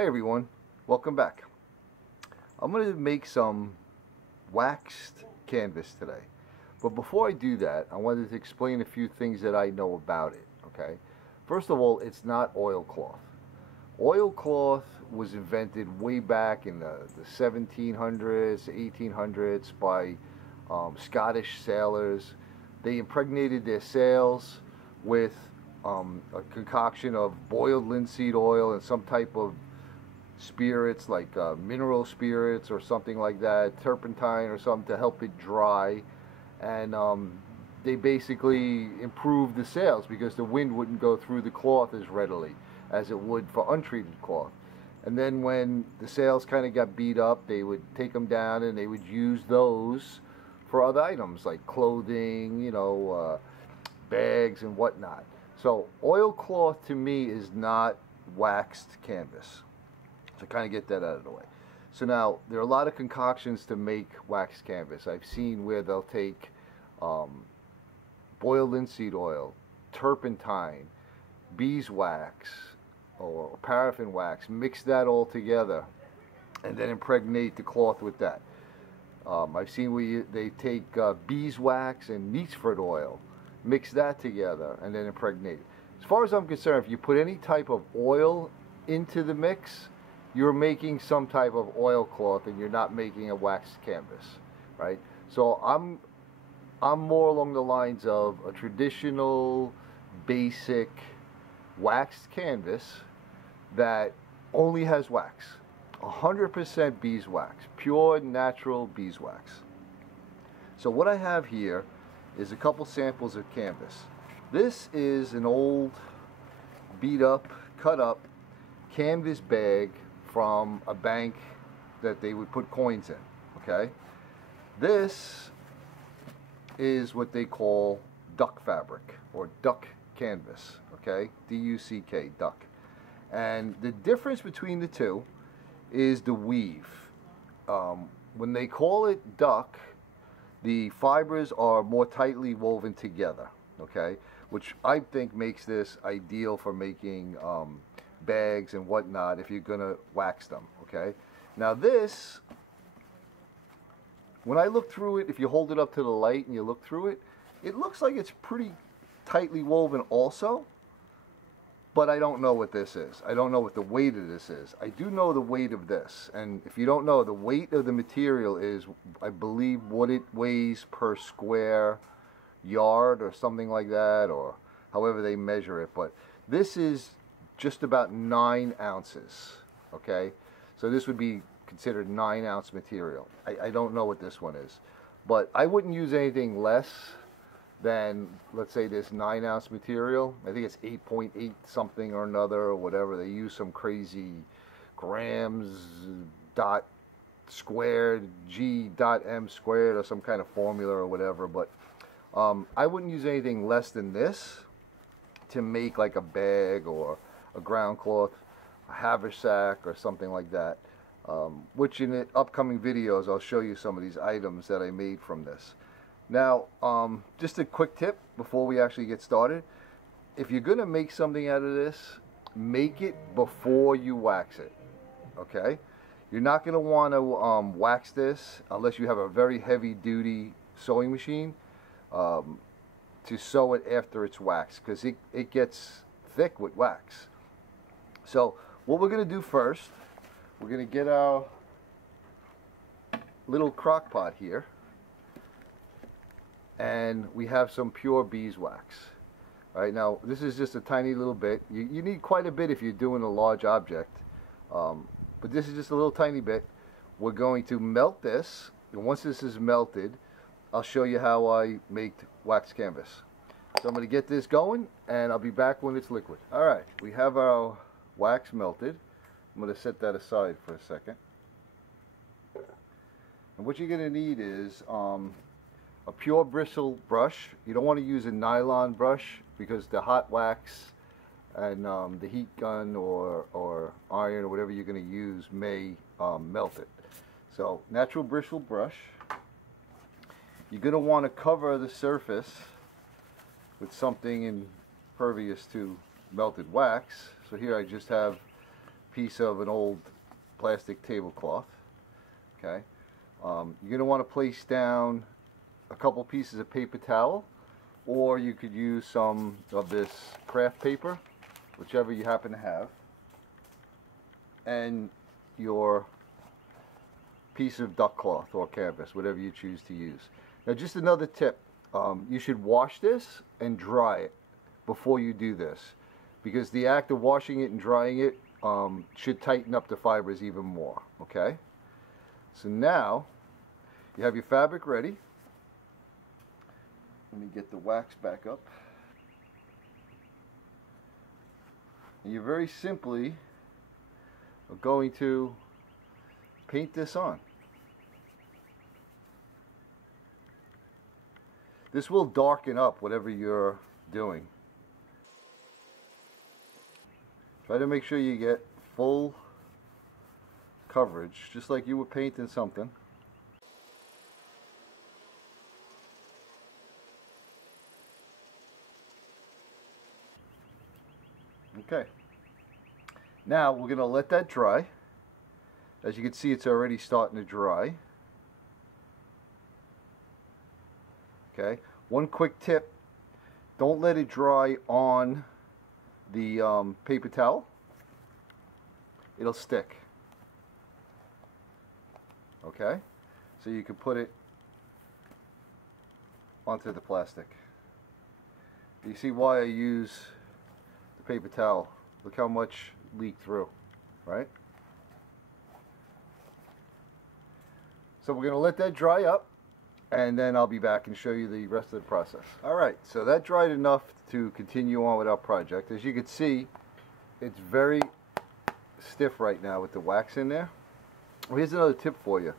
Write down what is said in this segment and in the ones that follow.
Hi everyone, welcome back. I'm going to make some waxed canvas today. But before I do that, I wanted to explain a few things that I know about it, okay? First of all, it's not oilcloth. Oilcloth was invented way back in the 1700s, 1800s by Scottish sailors. They impregnated their sails with a concoction of boiled linseed oil and some type of spirits like mineral spirits or something like that, turpentine or something to help it dry, and they basically improved the sails because the wind wouldn't go through the cloth as readily as it would for untreated cloth. And then when the sails kind of got beat up, they would take them down and they would use those for other items like clothing, bags and whatnot. So oilcloth to me is not waxed canvas. To kind of get that out of the way. So now there are a lot of concoctions to make waxed canvas. I've seen where they'll take boiled linseed oil, turpentine, beeswax, or paraffin wax, mix that all together and then impregnate the cloth with that. I've seen where they take beeswax and neatsfoot oil, mix that together and then impregnate it. As far as I'm concerned, if you put any type of oil into the mix, you're making some type of oilcloth and you're not making a waxed canvas, right? So I'm more along the lines of a traditional basic waxed canvas that only has wax, 100% beeswax, pure natural beeswax. So what I have here is a couple samples of canvas. This is an old beat up, cut up canvas bag from a bank that they would put coins in, okay? This is what they call duck fabric or duck canvas, okay? D-U-C-K, duck. And the difference between the two is the weave. When they call it duck, the fibers are more tightly woven together, okay? Which I think makes this ideal for making bags and whatnot if you're gonna wax them, okay? Now this, when I look through it, if you hold it up to the light and you look through it, it looks like it's pretty tightly woven also, but I don't know what this is. I don't know what the weight of this is. I do know the weight of this, and if you don't know, the weight of the material is, I believe, what it weighs per square yard or something like that, or however they measure it, but this is just about 9 ounces, okay? So this would be considered 9-ounce material. I don't know what this one is, but I wouldn't use anything less than, let's say, this 9-ounce material. I think it's 8.8 something or another or whatever. They use some crazy grams dot squared, G dot M squared or some kind of formula or whatever, but I wouldn't use anything less than this to make like a bag or a ground cloth, a haversack or something like that, which in the upcoming videos I'll show you some of these items that I made from this. Now just a quick tip before we actually get started: if you're gonna make something out of this, make it before you wax it, okay? You're not gonna want to wax this unless you have a very heavy duty sewing machine to sew it after it's waxed, because it gets thick with wax. So what we're going to do first, we're going to get our little crock pot here, and we have some pure beeswax. All right, now this is just a tiny little bit. You need quite a bit if you're doing a large object, but this is just a little tiny bit. We're going to melt this, and once this is melted, I'll show you how I make wax canvas. So I'm going to get this going, and I'll be back when it's liquid. All right, we have our wax melted. I'm going to set that aside for a second. And what you're going to need is a pure bristle brush. You don't want to use a nylon brush because the hot wax and the heat gun or iron or whatever you're going to use may melt it. So natural bristle brush. You're going to want to cover the surface with something impervious to melted wax. So here I just have piece of an old plastic tablecloth. Okay, you're going to want to place down a couple pieces of paper towel, or you could use some of this craft paper, whichever you happen to have, and your piece of duck cloth or canvas, whatever you choose to use. Now, just another tip, you should wash this and dry it before you do this, because the act of washing it and drying it should tighten up the fibers even more. Okay, so now you have your fabric ready. Let me get the wax back up. And you very simply are going to paint this on. This will darken up whatever you're doing. Try to make sure you get full coverage, just like you were painting something. Okay, now we're going to let that dry. As you can see, it's already starting to dry. Okay, one quick tip, don't let it dry on the paper towel. It'll stick. Okay, so you can put it onto the plastic. You see why I use the paper towel. Look how much leaked through, right? So we're going to let that dry up, and then I'll be back and show you the rest of the process. Alright, so that dried enough to continue on with our project. As you can see, it's very stiff right now with the wax in there. Well, here's another tip for you.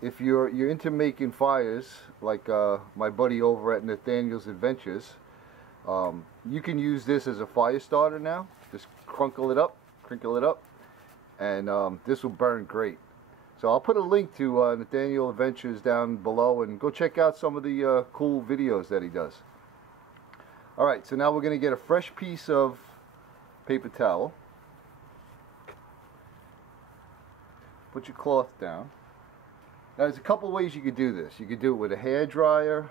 If you're into making fires, like my buddy over at Nathaniel's Adventures, you can use this as a fire starter now. Just crinkle it up, and this will burn great. So I'll put a link to Nathaniel Adventures down below, and go check out some of the cool videos that he does. Alright, so now we're going to get a fresh piece of paper towel. Put your cloth down. Now there's a couple ways you could do this. You could do it with a hair dryer.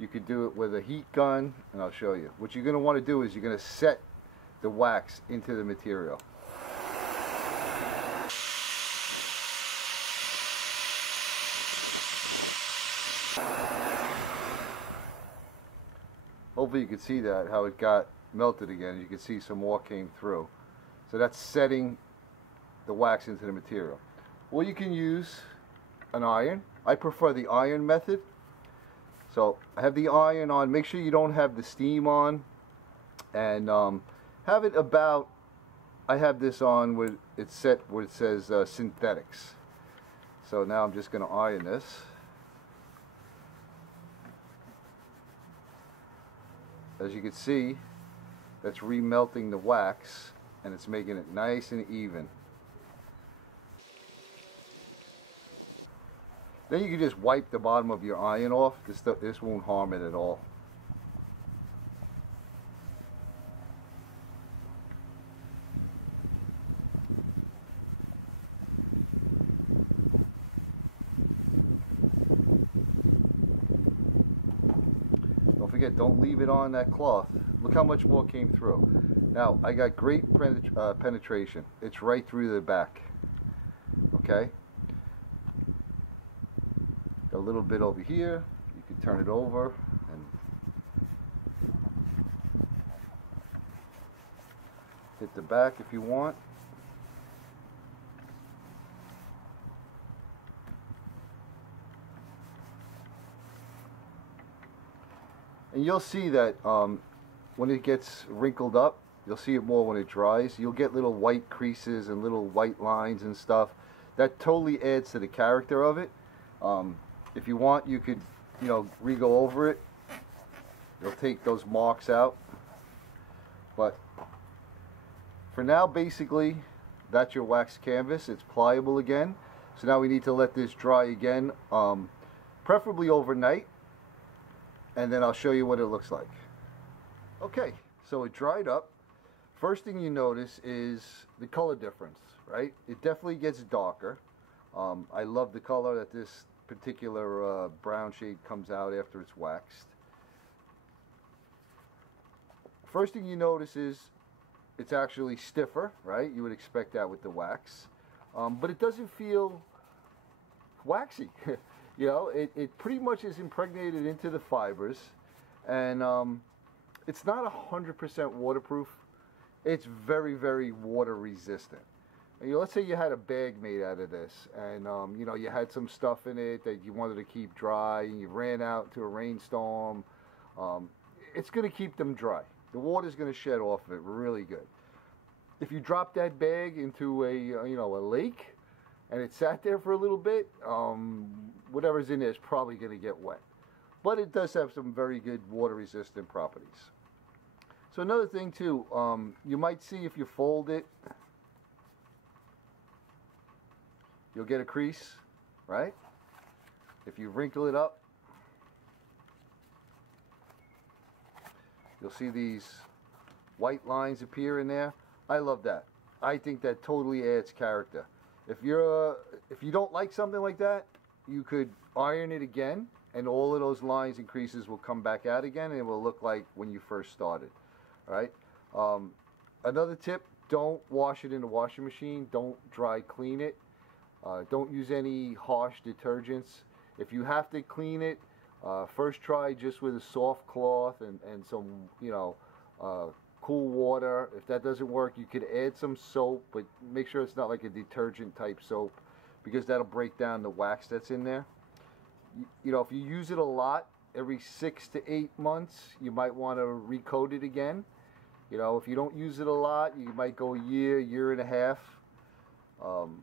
You could do it with a heat gun, and I'll show you. What you're going to want to do is you're going to set the wax into the material. Hopefully you can see that, how it got melted again. You can see some more came through. So that's setting the wax into the material. Or you can use an iron. I prefer the iron method. So I have the iron on. Make sure you don't have the steam on. And have it about, I have this on where it's set where it says synthetics. So now I'm just going to iron this. As you can see, that's remelting the wax, and it's making it nice and even. Then you can just wipe the bottom of your iron off. This won't harm it at all. Don't forget, don't leave it on that cloth. Look how much more came through. Now, I got great penetration. It's right through the back. Okay? Got a little bit over here. You can turn it over and hit the back if you want. And you'll see that when it gets wrinkled up, you'll see it more when it dries. You'll get little white creases and little white lines and stuff. That totally adds to the character of it. If you want, you could, re-go over it. You'll take those marks out. But for now, basically, that's your wax canvas. It's pliable again. So now we need to let this dry again, preferably overnight. And then I'll show you what it looks like. Okay, so it dried up. First thing you notice is the color difference, right? It definitely gets darker. I love the color that this particular brown shade comes out after it's waxed. First thing you notice is it's actually stiffer, right? You would expect that with the wax. But it doesn't feel waxy. You know, it pretty much is impregnated into the fibers, and it's not 100% waterproof. It's very, very water resistant. You know, let's say you had a bag made out of this, and you know, you had some stuff in it that you wanted to keep dry, and you ran out to a rainstorm. It's going to keep them dry. The water's going to shed off of it really good. If you drop that bag into a a lake, and it sat there for a little bit, whatever's in there is probably going to get wet. But it does have some very good water resistant properties. So another thing too, you might see if you fold it, you'll get a crease, right? If you wrinkle it up, you'll see these white lines appear in there. I love that. I think that totally adds character. If you don't like something like that, you could iron it again, and all of those lines and creases will come back out again, and it will look like when you first started. All right. Another tip: don't wash it in the washing machine. Don't dry clean it. Don't use any harsh detergents. If you have to clean it, first try just with a soft cloth and some cool water. If that doesn't work, you could add some soap, but make sure it's not like a detergent type soap, because that'll break down the wax that's in there. You know, if you use it a lot, every 6 to 8 months, you might want to recoat it again. You know, if you don't use it a lot, you might go a year and a half.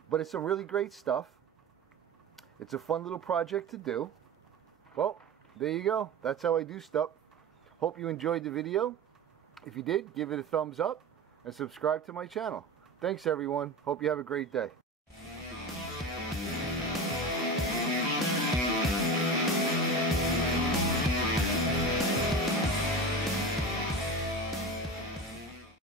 But it's some really great stuff. It's a fun little project to do. Well, there you go. That's how I do stuff. Hope you enjoyed the video. If you did, give it a thumbs up and subscribe to my channel. Thanks everyone. Hope you have a great day.